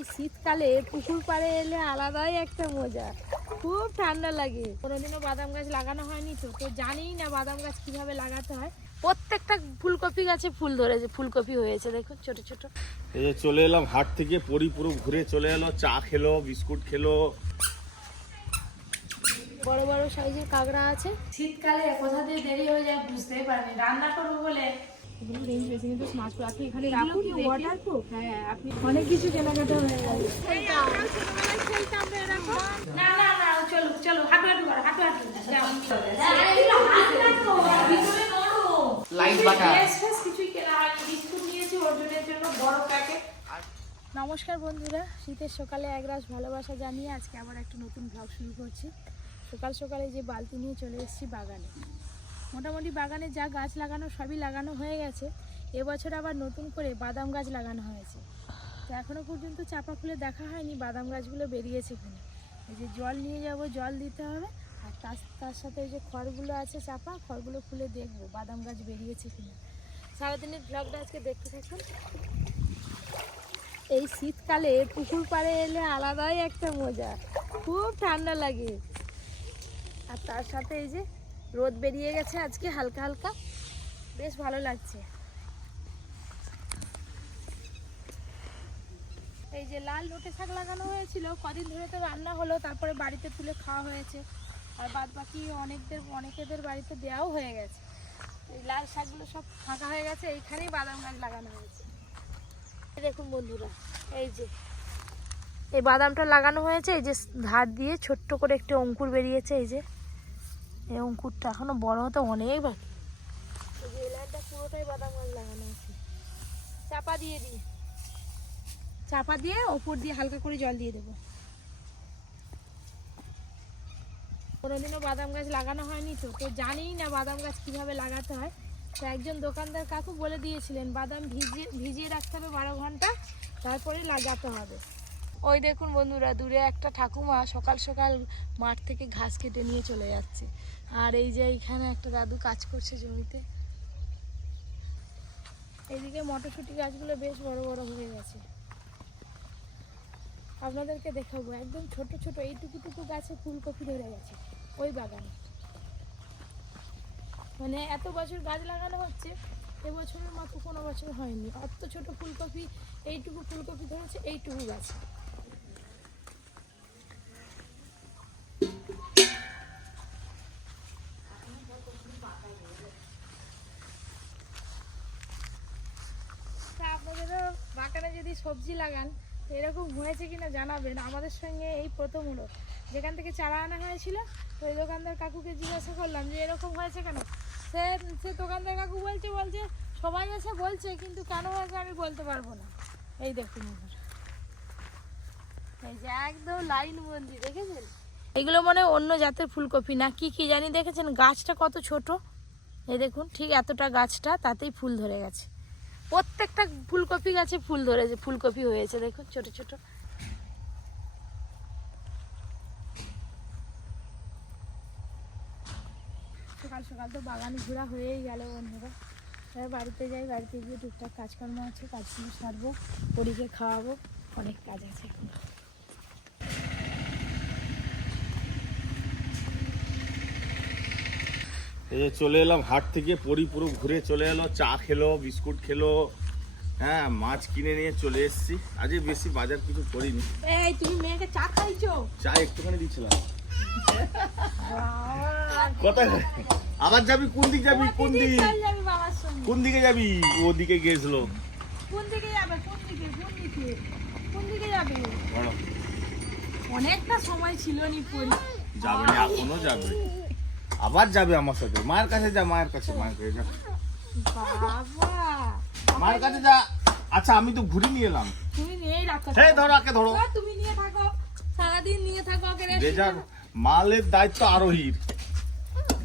এই শীতকালে পুকুর পাড়ে এলে আলাদাই একটা মজা, খুব ঠান্ডা লাগে। কোনোদিনও বাদাম গাছ লাগানো হয়নি তো জানিই না বাদাম গাছ কিভাবে লাগাতে হয়। প্রত্যেকটা ফুলকপি গাছে ফুল ধরেছে, ফুলকপি হয়েছে দেখো ছোট ছোট। এই যে চলে এলাম হাট থেকে, পুরো ঘুরে চলে এলো, চা খেলো, বিস্কুট খেলো। বড় বড় সাইজের কাঁকড়া আছে। শীতকালে কোথা দিয়ে দেরি হয়ে যায় বুঝতেই পারিনি। রান্না করবো বলে অনেক কিছু কেনাকাটা হয়ে গেল। না না না, চলো চলো, হাঁটু হাঁটু করো, হাঁটু হাঁটু কিছুই কেনা হয়নি। বিস্কুট নিয়েছি অর্জুনের জন্য বড় প্যাকেট। নমস্কার বন্ধুরা, শীতের সকালে একরাশ ভালোবাসা জানিয়ে আজকে আবার একটা নতুন ব্লগ শুরু করছি। সকাল সকালে যে বালতি নিয়ে চলে এসেছি বাগানে। মোটামুটি বাগানে যা গাছ লাগানো সবই লাগানো হয়ে গেছে। এবছর আবার নতুন করে বাদাম গাছ লাগানো হয়েছে। তো এখনও পর্যন্ত চাপা খুলে দেখা হয়নি বাদাম গাছগুলো বেরিয়েছে কিনা। এই যে জল নিয়ে যাব, জল দিতে হবে। আর তার সাথে এই যে খড়গুলো আছে চাপা, খড়গুলো খুলে দেখবো বাদাম গাছ বেরিয়েছে কিনা। সারাদিনের ব্লগটা আজকে দেখতে থাকুন। এই শীতকালে পুকুর পাড়ে এলে আলাদাই একটা মজা, খুব ঠান্ডা লাগে। আর তার সাথে এই যে রোদ বেরিয়ে গেছে আজকে হালকা হালকা, বেশ ভালো লাগছে। এই যে লাল লোটে শাক লাগানো হয়েছিল, কদিন ধরে তো রান্না হলো, তারপরে বাড়িতে তুলে খাওয়া হয়েছে। আর বাদ বাকি অনেকেদের বাড়িতে দেওয়াও হয়ে গেছে। এই লাল শাকগুলো সব ফাঁকা হয়ে গেছে, এইখানেই বাদাম গাছ লাগানো হয়েছে। দেখুন বন্ধুরা, এই যে এই বাদামটা লাগানো হয়েছে, এই যে ধার দিয়ে ছোট্ট করে একটু অঙ্কুর বেরিয়েছে। এই যে এই অঙ্কুরটা এখনো বড় হতে অনেক বাকি। এই যে এই লাইনটা পুরোটাই বাদাম গাছ লাগানো আছে। চাপা দিয়ে ওপর দিয়ে হালকা করে জল দিয়ে দেবো। কোনোদিনও বাদাম গাছ লাগানো হয়নি তো জানিই না বাদাম গাছ কিভাবে লাগাতে হয়। তো একজন দোকানদার কাকু বলে দিয়েছিলেন বাদাম ভিজিয়ে রাখতে হবে 12 ঘন্টা, তারপরে লাগাতে হবে। ওই দেখুন বন্ধুরা, দূরে একটা ঠাকুমা সকাল সকাল মাঠ থেকে ঘাস কেটে নিয়ে চলে যাচ্ছে। আর এই যে এইখানে একটা দাদু কাজ করছে জমিতে। এইদিকে মটরশুঁটি গাছগুলো বেশ বড় বড় হয়ে গেছে। আপনাদেরকে দেখাবো, একদম ছোট ছোট এইটুকু গাছে ফুলকপি ধরে গেছে ওই বাগানে। মানে এত বছর গাছ লাগানো হচ্ছে, এবছরের মতো কোনো বছর হয়নি। অত ছোট ফুলকপি, এইটুকু ফুলকপি ধরেছে এইটুকু গাছে। আপনাদেরও বাগানে যদি সবজি লাগান এরকম হয়েছে কিনা জানাবেন। আমাদের সঙ্গে এই প্রথম হলো। যেখান থেকে চারা আনা হয়েছিল তো ওই দোকানদার কাকুকে জিজ্ঞাসা করলাম যে এরকম হয়েছে কেন। সে দোকানদার কাকু বলছে সবাই এসে বলছে, কিন্তু কেন হয়েছে আমি বলতে পারবো না। এই দেখুন এই যে একদম লাইন বন্দি, দেখেছেন? এগুলো মনে অন্য জাতের ফুলকপি না কি জানি। দেখেছেন গাছটা কত ছোট? এই দেখুন ঠিক এতটা গাছটা, তাতেই ফুল ধরে গেছে। প্রত্যেকটা ফুলকপি গাছে ফুল ধরেছে, ফুলকপি হয়েছে দেখুন ছোট ছোট। সকাল সকাল তো বাগান ঘোরা হয়েই গেল বন্ধুরা। এবার বাড়িতে যাই, বাড়িতে গিয়ে টুকটাক কাজকর্ম আছে, কাজকর্ম সারবো, পরীকে খাওয়াবো, অনেক কাজ আছে এখন। এই যে চলে এলাম হাট থেকে, পুরো ঘুরে চলে এলো, চা খেলো, বিস্কুট খেলো। হ্যাঁ, মাছ কিনে নিয়ে চলে এসেছি। আজকে বেশি বাজার কিছু করিনি। এই তুমি মেয়েকে চা খাইছো? চা একটুখানি দিচ্ছিলাম। কোথায় আবার যাবি? কোন দিক যাবি? কোন দিকে যাবি? ওদিকে গেছিল। কোন দিকে যাবে? অনেকটা সময় ছিল নি পরি যাবে না, এখনো যাবে, আবার যাবে আমার সাথে। মায়ের কাছে যা, মায়ের কাছে যা। বাবা মায়ের কাছে যা। আচ্ছা আমি তো ঘুরে নিয়ে এলাম। তুমি নিয়েই রাখো। এই ধরো, আকে ধরো। তুমি নিয়ে থাকো, সারাদিন নিয়ে থাকো। বেজার মালের দায়িত্ব আরোহীর।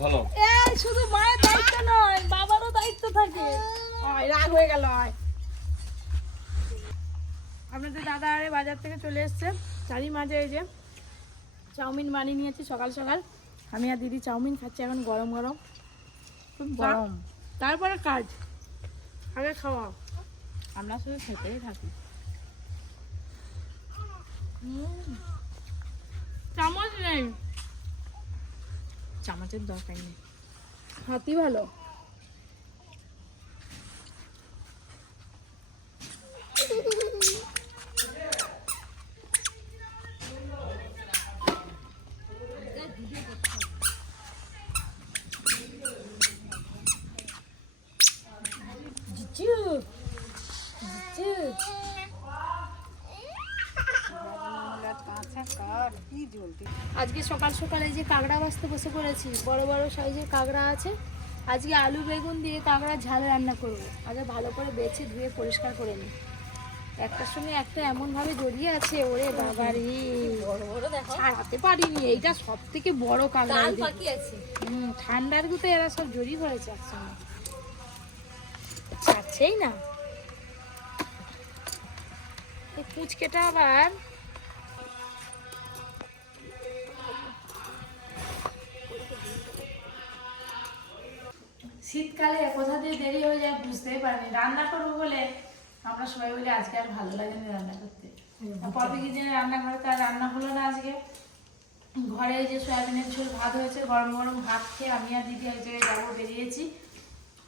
বলো, এই শুধু মায়ের দায়িত্ব নয়, বাবারও দায়িত্ব থাকে। রাগ হয়ে গেল। আপনাদের দাদা আরে বাজার থেকে চলে এসছে। চারি মাঝে এই যে চাউমিন বানিয়ে নিয়েছি সকাল সকাল। আমি আর দিদি চাউমিন খাচ্ছি এখন গরম গরম, খুব গরম। তারপরে কাজ, আগে খাওয়া। আমরা শুধু খেতেই থাকি। চামচ নেই, চামচের দরকার নেই, হাতই ভালো। আজকে সকাল সকালে যে কাঁকড়া বাছতে বসে পড়েছি, বড় বড় সাইজের কাঁকড়া আছে। আজকে আলু বেগুন দিয়ে কাঁকড়া ঝাল রান্না করবো। আগে ভালো করে বেছে ধুয়ে পরিষ্কার করে নিই। একটার সঙ্গে একটা এমনভাবে জড়িয়ে আছে, ওরে বাবারে ছাড়াতে পারিনি। এইটা সব থেকে বড় কাঁকড়া আছে। ঠান্ডার গুতে এরা সব জড়িয়ে পড়েছে একসঙ্গে, ছাড়ছেই না। এই কুচকেটা আবার শীতকালে কোথা দিয়ে দেরি হয়ে যায় বুঝতেই পারিনি। রান্না করবো বলে আমরা সবাই বলি আজকে আর ভালো লাগেনি রান্না করতে। পপি কিচেনে রান্নাঘরে তো আর রান্না হলো না আজকে। ঘরে যে সয়াবিনের ঝোল ভাত হয়েছে, গরম গরম ভাত খেয়ে আমি আর দিদি এক জায়গায় যাবো,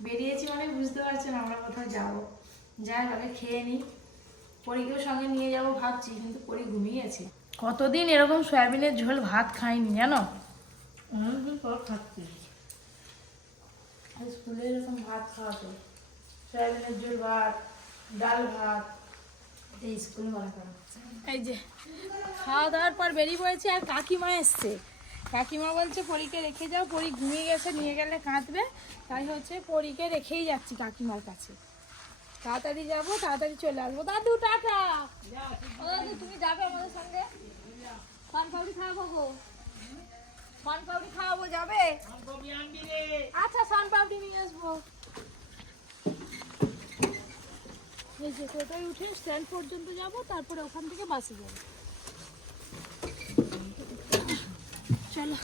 বেরিয়েছি মানে বুঝতে পারছেন আমরা কোথাও যাবো। যাই আগে খেয়ে নিই, পরীকেও সঙ্গে নিয়ে যাবো ভাবছি, কিন্তু পরী ঘুমিয়েছে। কতদিন এরকম সয়াবিনের ঝোল ভাত খাইনি জানো, অনেকদিন পর খাচ্ছি। স্কুলে এরকম ভাত খাওয়াতো, সয়াবিনের ঝোল ভাত, ডাল ভাত, এই স্কুলে মনে করা। এই যে খাওয়া দাওয়ার পর বেরিয়ে পড়েছি, আর কাকিমা এসছে। কাকিমা বলছে পরীকে রেখে যাও, পরী ঘুমিয়ে গেছে, নিয়ে গেলে কাঁদবে, তাই হচ্ছে পরীকে রেখেই যাচ্ছি কাকিমার কাছে। তাড়াতাড়ি যাবো, তাড়াতাড়ি চলে আসবো। দাদু টাটা। ও দাদু তুমি যাবে আমাদের সঙ্গে? পান পাউরি খাওয়াবো, পান পাউরি খাওয়াবো, যাবে? আচ্ছা পান পাউরি নিয়ে আসবো। এই যে টোটোয় উঠে স্ট্যান্ড পর্যন্ত যাব, তারপরে ওখান থেকে বাসে যাবো। চলো।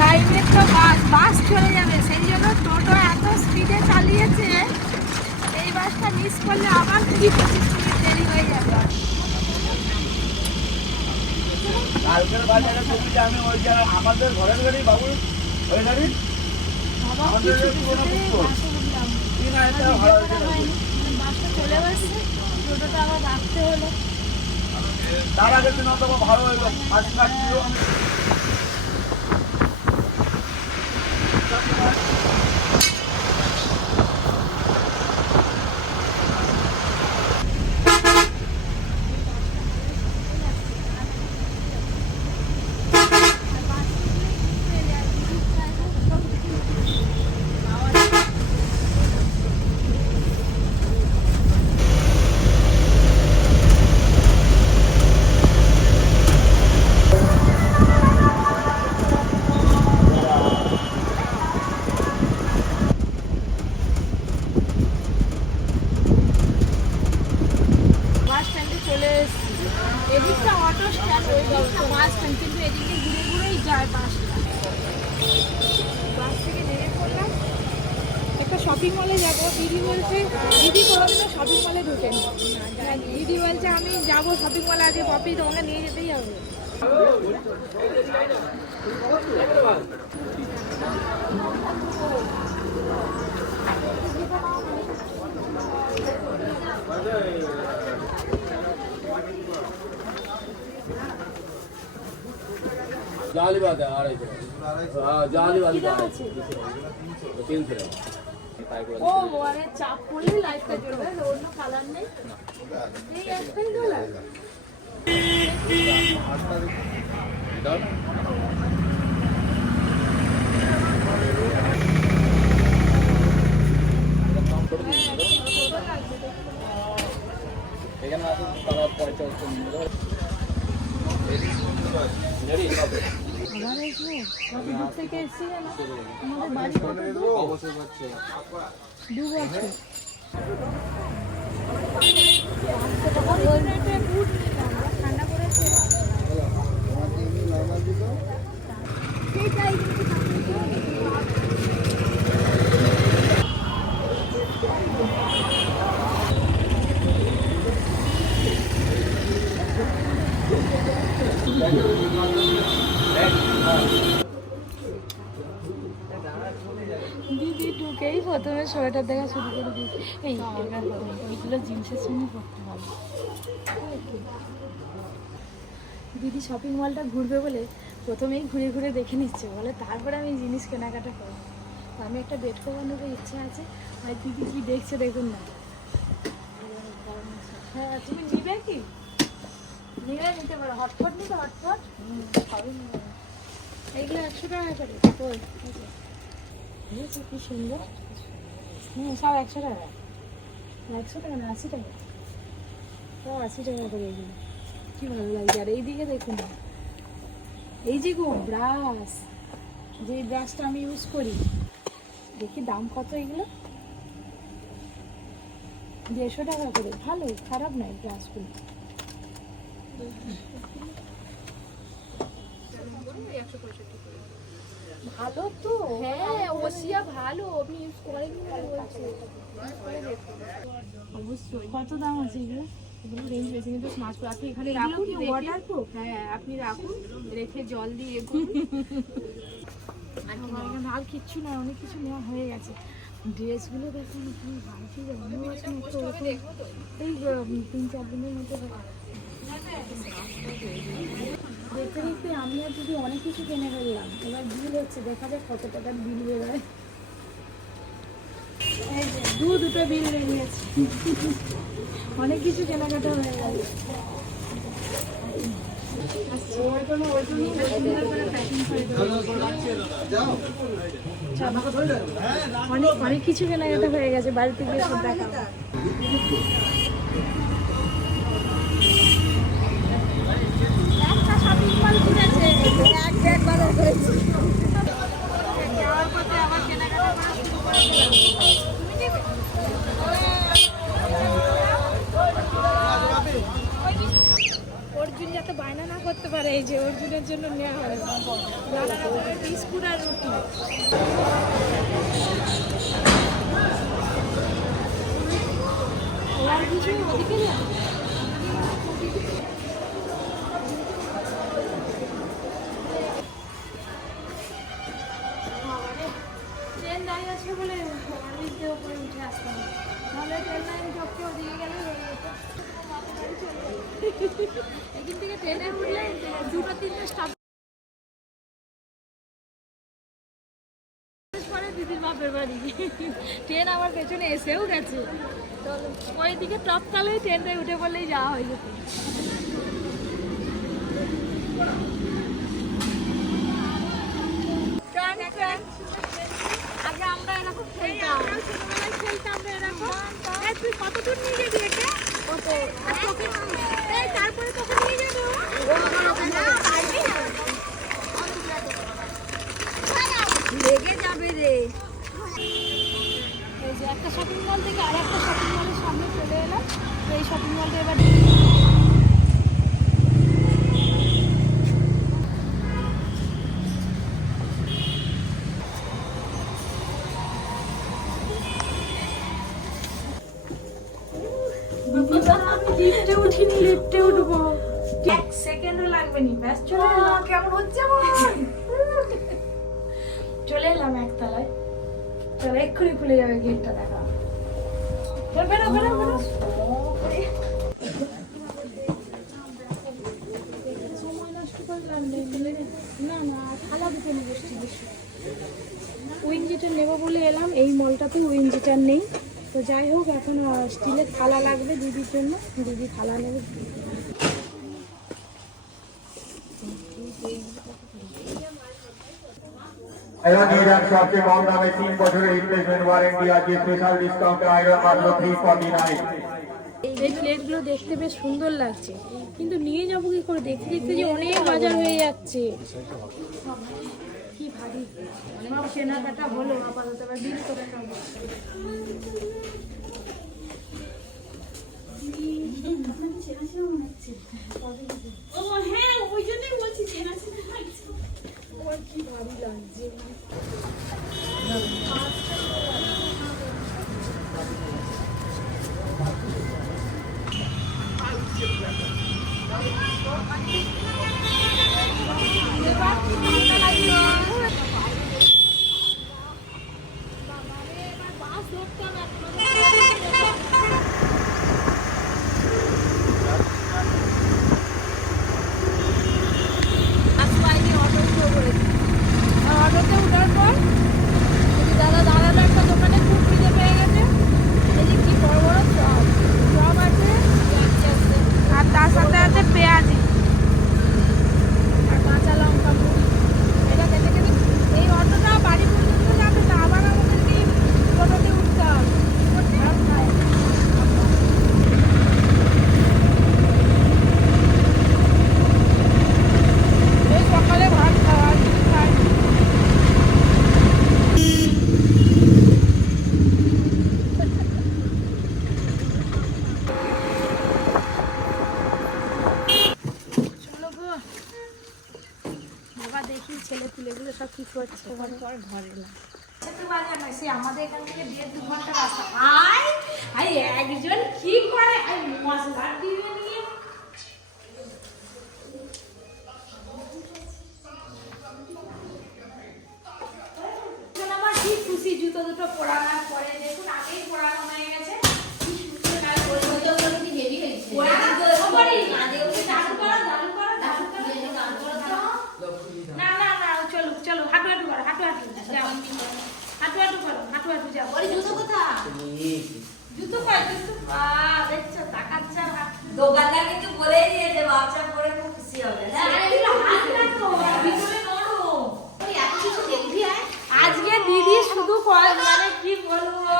টাইমের তো বাস চলে যাবে, সেই জন্য টোটো এত স্পিডে চালিয়েছে। এই বাসটা মিস করলে আবার 20-25 মিনিট দেরি হয়ে যাবে। কালকের বাজারে কবিতা আমি ওই যে আমাদের ঘরের গাড়ি বাবু, ওই গাড়ি আমাদের বাসটা চলে আসছে, টোটোটা আবার রাখতে হলো। তার আগের দিন অত ভালো হইলো 5 লাখ ছিল। এদিকটা অটো স্ট্যান্ড, ওই দিকটা বাস স্ট্যান্ড, কিন্তু এদিকে ঘুরে ঘুরেই যায় বাসটা। বাস থেকে নেমে পড়লাম, একটা শপিং মলে যাবো। দিদি বলছে, দিদি কোনোদিনও শপিং মলে ঢুকেনি। দিদি বলছে আমি যাবো শপিং মলে, আগে পপি তোমাকে নিয়ে যেতেই হবে। जाली बात है, आ रही है। हाँ जाली वाली बात है। 300 ও মানে চাপ পড়লে লাইটটা জ্বলবে, অন্য কালার নেই, এই একটাই কালার। এখানে আছে তারা 45 মিনিট রেডি হবে। আমার এই যে কত দূর থেকে এসেছি জানো, আমাদের বাড়ি কত দূর, অবশ্যই হচ্ছে 2 বছর। বুট নিলাম, ঠান্ডা পড়েছে। সেটাই প্রথমে সোয়েটার দেখা শুরু করে দিয়েছি। এই ওইগুলো জিন্সের সঙ্গে পরতে ভালো। দিদি শপিং মলটা ঘুরবে বলে প্রথমেই ঘুরে ঘুরে দেখে নিচ্ছে, বলে তারপরে আমি জিনিস কেনাকাটা করবো। আমি একটা বেড কভার নেবো ইচ্ছা আছে, আর দিদি কি দেখছে দেখুন না। হ্যাঁ তুমি নিবে কি? নিলে নিতে পারো। হটপট নিতে হটপট সবই নিবে। এইগুলো 100 টাকা করে। কই বুঝেছো কি সুন্দর? সব 100 টাকা। 100 টাকা না 80 টাকা। সব 80 টাকা করে এগুলো। কি ভালো লাগছে। আর এইদিকে দেখুন না, এই যে গো ব্রাশ, যে ব্রাশটা আমি ইউজ করি, দেখি দাম কত এগুলো। 150 টাকা করে। ভালো, খারাপ নয় ব্রাশগুলো। ভালো তো। হ্যাঁ ওসিয়া ভালো, আপনি ইউজ করেন কি ভালো বলছে। অবশ্যই। কত দাম আছে এগুলো? এগুলো রেঞ্জ বেশি, কিন্তু স্মার্ট করে আপনি এখানে রাখুন। ওয়াটারপ্রুফ? হ্যাঁ আপনি রাখুন, রেখে জল দিয়ে আমার এখানে আর কিচ্ছু না, অনেক কিছু নেওয়া হয়ে গেছে। ড্রেসগুলো দেখুন কি ভালো মনে হচ্ছে এই 3-4 দিনের মধ্যে দেখতে দেখতে আমি আর দিদি অনেক কিছু কিনে ফেললাম। এবার বিল হচ্ছে, দেখা যাক কত টাকার বিল বেরোয়। এই যে দুটো বিল বেরিয়েছে। অনেক কিছু কেনাকাটা হয়ে গেল। অনেক কিছু কেনাকাটা হয়ে গেছে, বাড়িতে গিয়ে সব দেখা। একটা শপিং মল ঘুরেছে, এক ব্যাগ বাজার করেছি। যাওয়ার পথে আবার কেনাকাটা করা শুরু করে দিলাম। অর্জুন যাতে বায়না না করতে পারে, এই যে অর্জুনের জন্য নেওয়া হয় নানা রকমের বিস্কুট আর রুটি। আর কিছু ওদিকে না, ট্রেন দাঁড়িয়ে আছে বলে অনেক উপরে উঠে আসতে হবে, নাহলে ট্রেন লাইন ঢোকে ওদিকে গেলে হয়ে যেত। এখান থেকে ট্রেনে উঠলে 2-3টে স্টপ পরে দিদির বাপের বাড়ি। ট্রেন আমার পেছনে এসেও গেছে, তো ওইদিকে টপকালে ট্রেনটায় উঠে পড়লেই যাওয়া হয়ে যেত। আগে আমরা এরকম খেলতাম, ছোটবেলায় খেলতাম এরকম। তুই কত দূর নিয়ে যাবি একে? তারপরে তোকে নিয়ে যাবে লেগে যাবে রে। এই যে একটা শপিং মল থেকে আর একটা শপিং মলের সামনে চলে এলাম। তো এই শপিং মলটা এবার লিফটে উঠিনি, লিফটে উঠবো 1 সেকেন্ডও লাগবে নি, ব্যাস চলে এলাম। কেমন হচ্ছে চলে এলাম একতলায়। চলো এক্ষুনি খুলে যাবে গেটটা, দেখা বেরো বেরো বেরো। সময় নষ্ট করলাম না, না থালা দিতে নেবো। উইনজিটার নেবো বলে এলাম, এই মলটাতে উইনজিটার নেই। তো যাই হোক, এখন স্টিলের থালা লাগবে দিদির জন্য, দিদি থালা নেবে। আয়রন সবচেয়ে কম দামে 3 বছরের রিপ্লেসমেন্ট ওয়ারেন্টি আছে, স্পেশাল ডিসকাউন্টে আয়রন মাত্র 349। এই প্লেটগুলো দেখতে বেশ সুন্দর লাগছে, কিন্তু নিয়ে যাবো কি করে? দেখতে দেখতে যে অনেক বাজার হয়ে যাচ্ছে। কি ভারী সব কেনাকাটা হলো, আপাতত এবার বিল করে খাবো। ও হ্যাঁ, ওই জন্যই বলছি চেনা চেনা লাগছে। ওর কি ভারী লাগছে। বাস এগুলো সব কিছু হচ্ছে ওখানে ঘরে এলাম সে আমাদের এখান থেকে 1.5-2 ঘন্টা রাস্তা আই একজন কি করে মশলা দিয়ে নিয়ে আমার কি খুশি জুতো দুটো পরানোর পরে দেখুন আগেই পরানো হয়ে গেছে কি সুন্দর আর ওই জুতোগুলো কি হেভি হয়েছে ওই না না না চলো চলো হাঁটু হাঁটু করো হাঁটু হাঁটু যাও হাঁটু হাঁটু করো হাঁটু হাঁটু যাও ওই জুতো কোথা জুতো কয় জুতো দেখছো তাকাচ্ছ দোকানদার কিন্তু বলেই দিয়েছে বাচ্চা পরে খুব খুশি হবে না এগুলো হাত না তো ভিতরে নরম ওই এত কিছু দেখবি আজকে দিদি শুধু মানে কি বলবো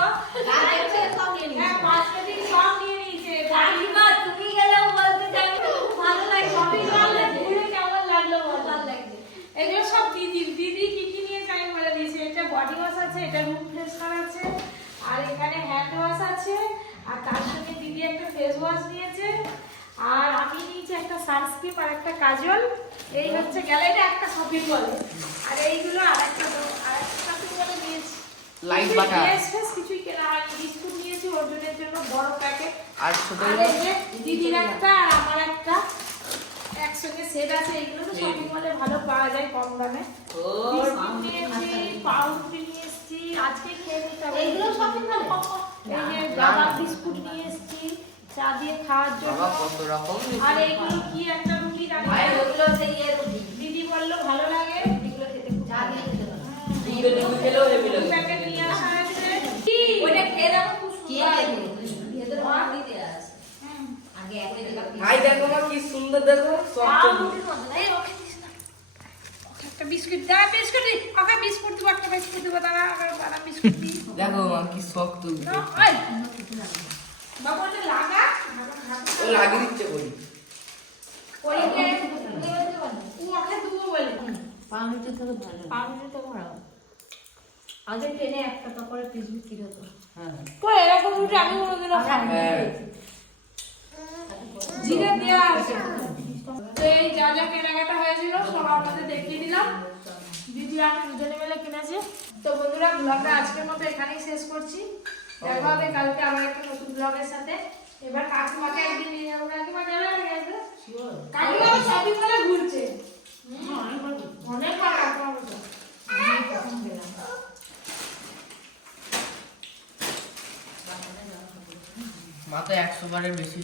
সব নিয়ে নিয়েছে। হ্যাঁ 5 কেজি সব নিয়ে নিয়েছে কাকিমা তুমি গেলেও বলতে চাই খুব ভালো লাগে শপিং করলে ঘুরে কেমন লাগলো বল ভালো লাগছে এগুলো সব দিদি দিদি কি কি নিয়েছে আমি বলে দিয়েছি এটা বডি ওয়াশ আছে এটা রুম ফ্রেশনার আছে আর এখানে হ্যান্ড ওয়াশ আছে আর তার সঙ্গে দিদি একটা ফেস ওয়াশ নিয়েছে আর আমি নিয়েছি একটা সানস্ক্রিন আর একটা কাজল এই হচ্ছে গ্যালারিতে একটা শপিং বলে আর এইগুলো আরেকটা শপিং বলে নিয়েছি লাইট বাটা ফেস কিছুই কেনা হয়নি বিস্কুট নিয়েছি অর্জুনের জন্য বড় প্যাকেট আর ছোট আর এই যে দিদির একটা আর আমার একটা একসঙ্গে সেট আছে এগুলো তো শপিং মলে ভালো পাওয়া যায় কম দামে বিস্কুট নিয়েছি পাউরুটি নিয়ে এসেছি আজকে খেয়ে নিতে হবে এগুলো shopping mall এ? এই যে গাবা বিস্কুট নিয়ে এসেছি চা দিয়ে খাওয়ার জন্য বাবা কত রকম আর এইগুলো কি একটা রুটি ভাই রাখি ওগুলো সেই রুটি দিদি বললো ভালো লাগে এগুলো খেতে খুব চা দিয়ে খেতে ভালো দুটো ডিম খেলেও হেভি লাগে প্যাকেট নিয়ে আসা হয়েছে কি ওটা খেয়ে দেখো খুব সুন্দর ভেতরে মাটি দেয়া আছে হুম। আগে একে দেখা ভাই দেখো না কি সুন্দর দেখো সফট পাউরুটির মতো না। এই ওকে দিস না। ওকে একটা বিস্কুট দা বিস্কুট দি ওকে বিস্কুট দিব একটা বিস্কুট দিব দাঁড়া আবার বাদাম বিস্কুট দি দেখো মা কি শক্ত না ওই বাবু ওটা লাগা ও লাগিয়ে দিচ্ছে বলি ওই যে ও ওকে দুবো বলে পাউরুটি থেকে ভালো পাউরুটি তো ভালো আগে ট্রেনে একটা করে পিস বিক্রি হতো হ্যাঁ কই এরকম রুটি আমি কোনোদিনও খাইনি হ্যাঁ জিরে দেওয়া আছে তো এই যা যা কেনাকাটা হয়েছিল সব আপনাদের দেখিয়ে দিলাম দিদি আমি দুজনে মিলে কিনেছি তো বন্ধুরা ব্লগটা আজকের মতো এখানেই শেষ করছি দেখা হবে কালকে আবার একটা নতুন ব্লগের সাথে এবার কাকিমাকে একদিন নিয়ে যাবো কাকিমা যাবে আর গেছে কাকিমা শপিং মলে ঘুরছে অনেক বার কাকিমা বলছে মা তো 100 বারের বেশি